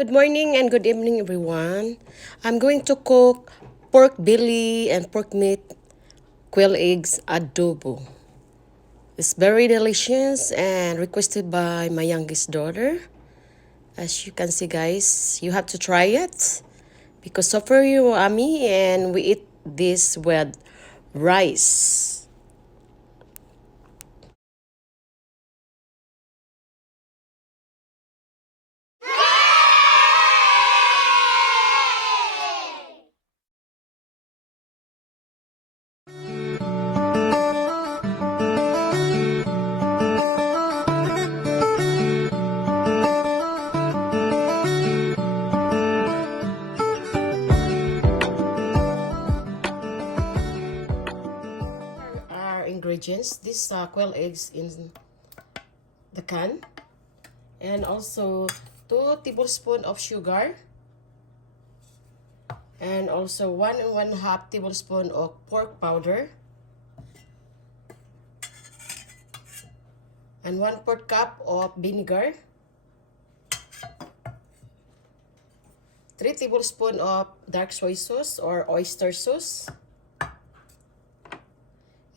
Good morning and good evening, everyone. I'm going to cook pork belly and pork meat quail eggs adobo. It's very delicious and requested by my youngest daughter. As you can see, guys, you have to try it because so far you yummy and we eat this with rice. Our ingredients: this quail eggs in the can, and also 2 tablespoons of sugar, and also 1 1/2 tablespoon of pork powder, and 1/4 cup of vinegar, 3 tablespoons of dark soy sauce or oyster sauce,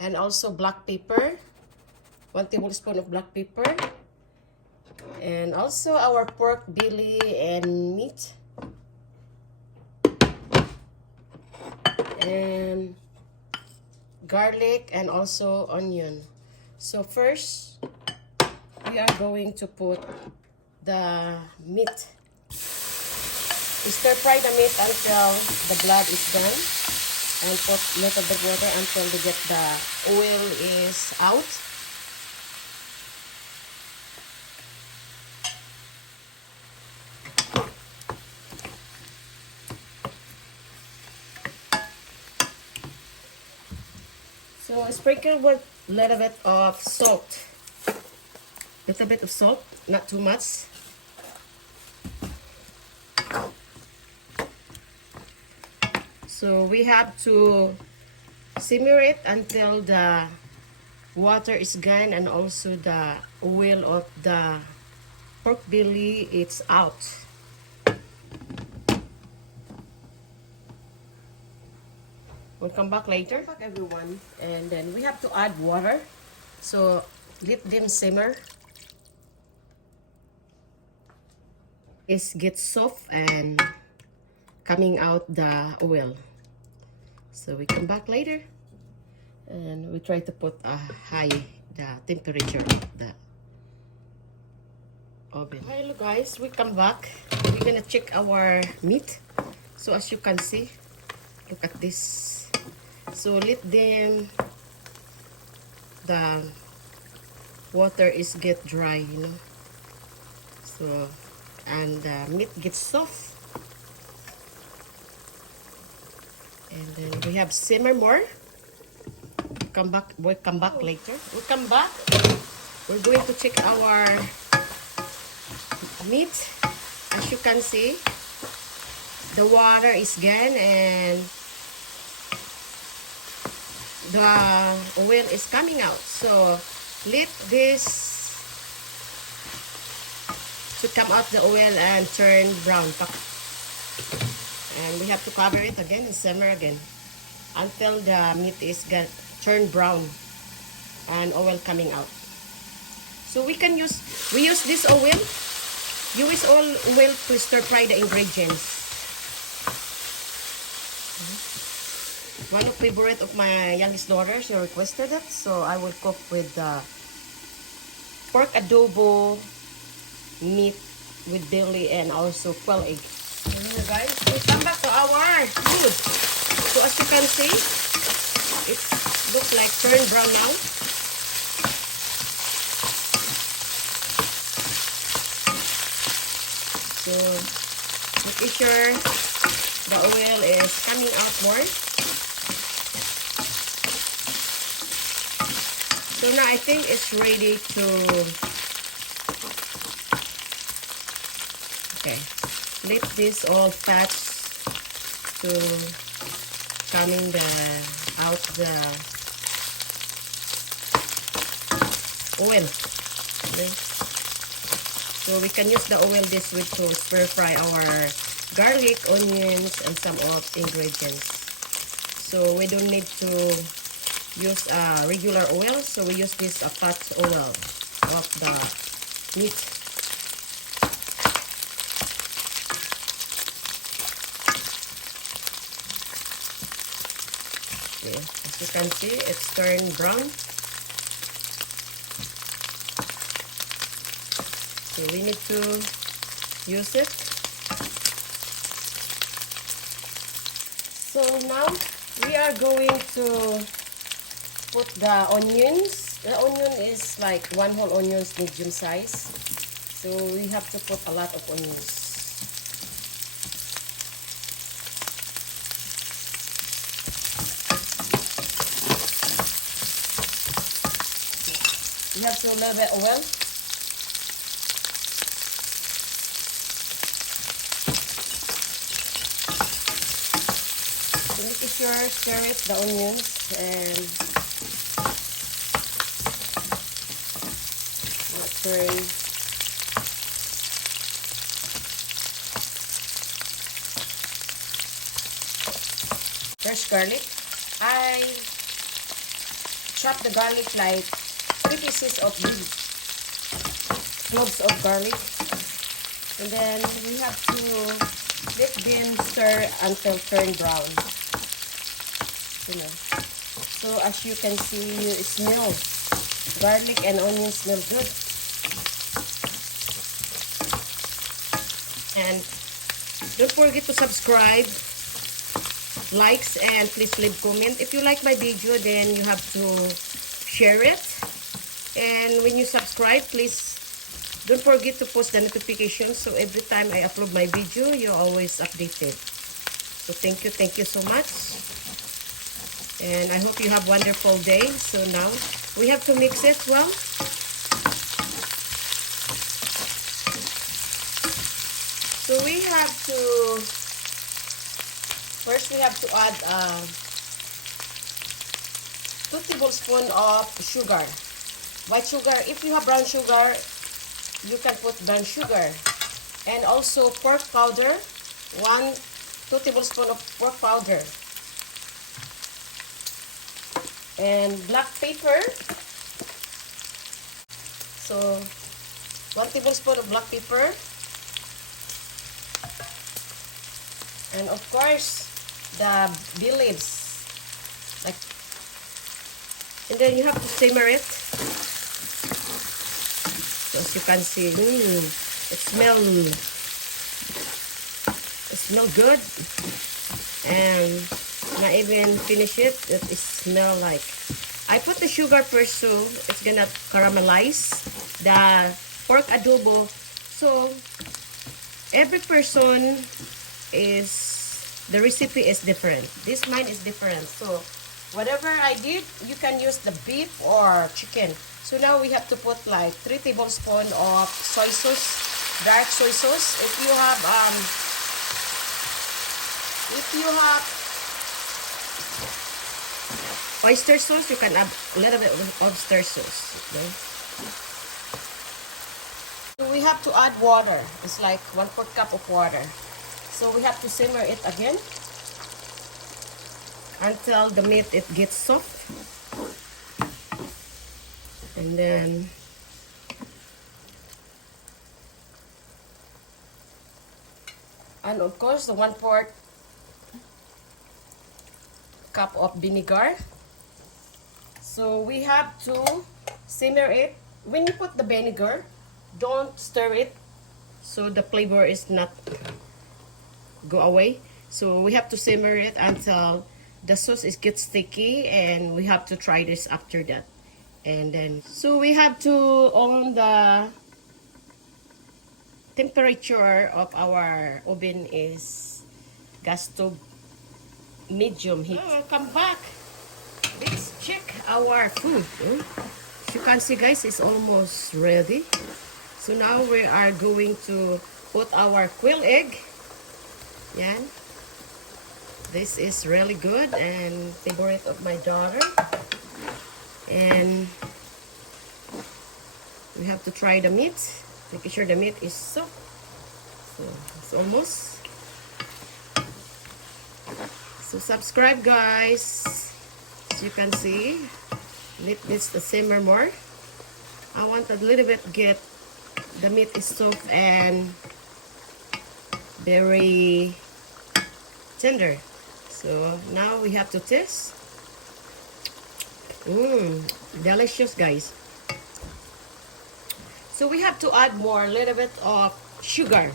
and also black pepper, 1 tablespoon of black pepper, and also our pork belly and meat, and garlic and also onion. So first, we are going to put the meat. Stir fry the meat until the blood is done, and put a little bit water until we get the oil is out. So sprinkle with a little bit of salt. Little bit of salt, not too much. So we have to simmer it until the water is gone and also the oil of the pork belly is out. We'll come back later. Back everyone, and then we have to add water. So let them simmer. It gets soft and coming out the oil. So we come back later, and we try to put a high the temperature of the oven. Hello guys, we come back. We're gonna check our meat. So as you can see, look at this. So let them the water is get dry, you know. So and the meat gets soft. And then we have simmer more. We'll come back later. We'll come back. We're going to check our meat. As you can see, the water is gone and the oil is coming out. So let this to come out the oil and turn brown. And we have to cover it again and simmer again until the meat is turned brown and oil coming out. So we use this oil. Use oil to stir fry the ingredients. One of favorite of my youngest daughter, she requested it, so I will cook with the pork adobo, meat with belly, and also quail egg. Hello guys, we come back to our food. So as you can see, it looks like turned brown now. So making sure the oil is coming out more. So now I think it's ready to, okay, let this all fats to coming out the oil. Okay. So we can use the oil this way to stir fry our garlic, onions, and some of ingredients. So we don't need to use regular oil, so we use this pot oil of the meat. Okay, as you can see, it's turned brown. So we need to use it. So now we are going to put the onions. The onion is like one whole onions, medium size. So we have to put a lot of onions. We have to a little bit oil. So make sure stir it, the onions, and turn. Fresh garlic. I chop the garlic like 3 pieces of big cloves of garlic, and then we have to let them stir until turn brown. You know. So as you can see, it smells. Garlic and onion smell good. And don't forget to subscribe, likes, and please leave comment. If you like my video, then you have to share it. And when you subscribe, please don't forget to post the notifications, so every time I upload my video, you're always updated. So thank you so much. And I hope you have a wonderful day. So now we have to mix it well. So we have to, first we have to add 2 tablespoons of sugar. White sugar. If you have brown sugar, you can put brown sugar. And also pork powder, 2 tablespoons of pork powder. And black pepper. So 1 tablespoon of black pepper. And of course, the bay leaves. And then you have to simmer it. So as you can see, it smells good. And when I even finish it, it smells like. I put the sugar first, so it's gonna caramelize the pork adobo. So every person the recipe is different. This mine is different. So whatever I did, you can use the beef or chicken. So now we have to put like 3 tablespoons of soy sauce, dark soy sauce. If you have oyster sauce, you can add a little bit of oyster sauce. Okay? So we have to add water. It's like 1/4 cup of water. So we have to simmer it again until the meat gets soft. And then of course the 1/4 cup of vinegar. So we have to simmer it. When you put the vinegar, don't stir it so the flavor is not go away. So we have to simmer it until the sauce gets sticky, and we have to try this after that. And then so we have to on the temperature of our oven is gas stove medium heat. Come back. Let's check our food. As you can see, guys, it's almost ready. So now we are going to put our quail egg. Yan. This is really good and favorite of my daughter. And we have to try the meat. Making sure the meat is soft. So it's almost. So subscribe, guys. As you can see, meat needs to simmer more. I want a little bit get the meat is soft and very tender. So now we have to taste. Delicious, guys. So we have to add more, a little bit of sugar,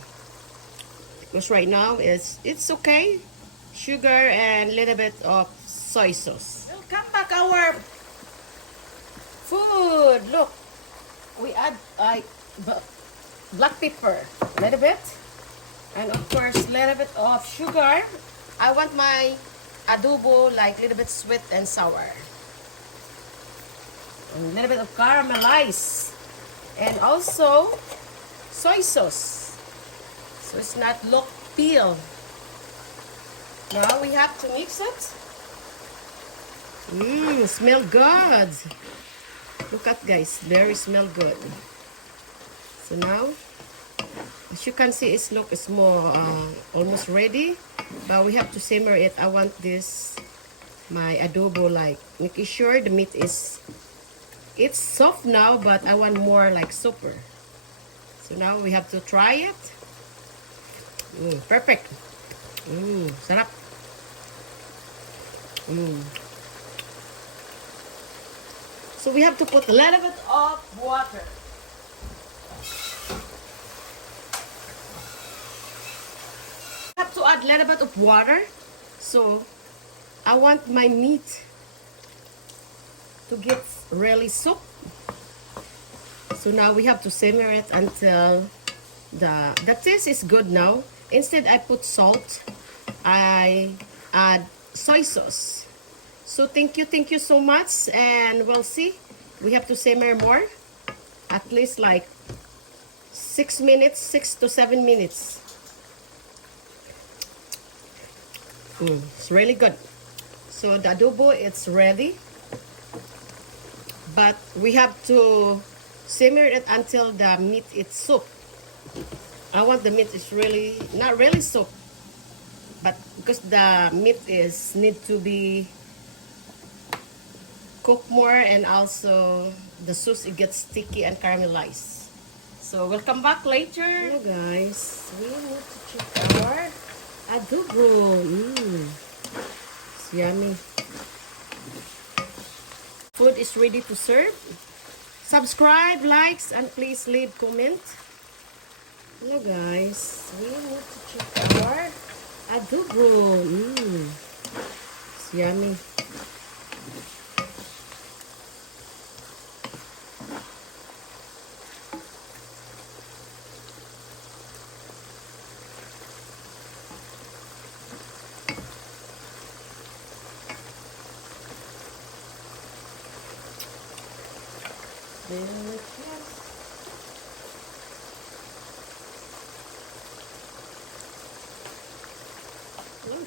because right now it's okay. Sugar and a little bit of soy sauce. Welcome back our food. Look, we add black pepper, a little bit, and of course a little bit of sugar. I want my adobo like a little bit sweet and sour. And a little bit of caramelized, and also soy sauce, so it's not look peel. Now we have to mix it. Smell good. Look at, guys, very smell good. So now, as you can see, it's more almost ready, but we have to simmer it. I want this my adobo like making sure the meat is it's soft now, but I want more like super. So now we have to try it. Perfect. Sarap. So we have to put a little bit of water. I have to add a little bit of water. So I want my meat to get really soft. So now we have to simmer it until the taste is good now. Instead I put salt, I add soy sauce. So thank you so much, and we'll see. We have to simmer more, at least like 6 minutes, 6 to 7 minutes. It's really good. So the adobo, it's ready, but we have to simmer it until the meat is soft. I want the meat is really not really soft, but because the meat is need to be cooked more, and also the sauce, it gets sticky and caramelized. So we'll come back later. Hello, guys, we need to check our adobo. It's yummy. Food is ready to serve. Subscribe, likes, and please leave comment. Hello, guys, we need to check our adobo. It's yummy. Delicious.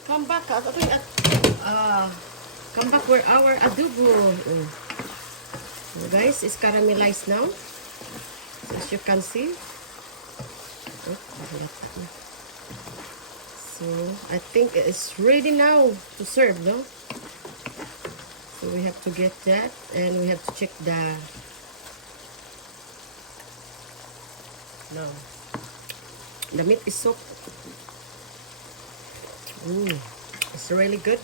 Come back. Come back where our adobo. So guys, it's caramelized now. So as you can see. So I think it's ready now to serve, no? So we have to get that, and we have to check the meat is soft. It's really good.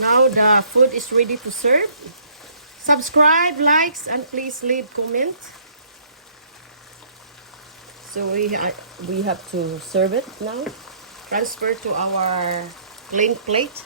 Now the food is ready to serve. Subscribe, likes, and please leave comment. So we have to serve it now. Transfer to our plain plate.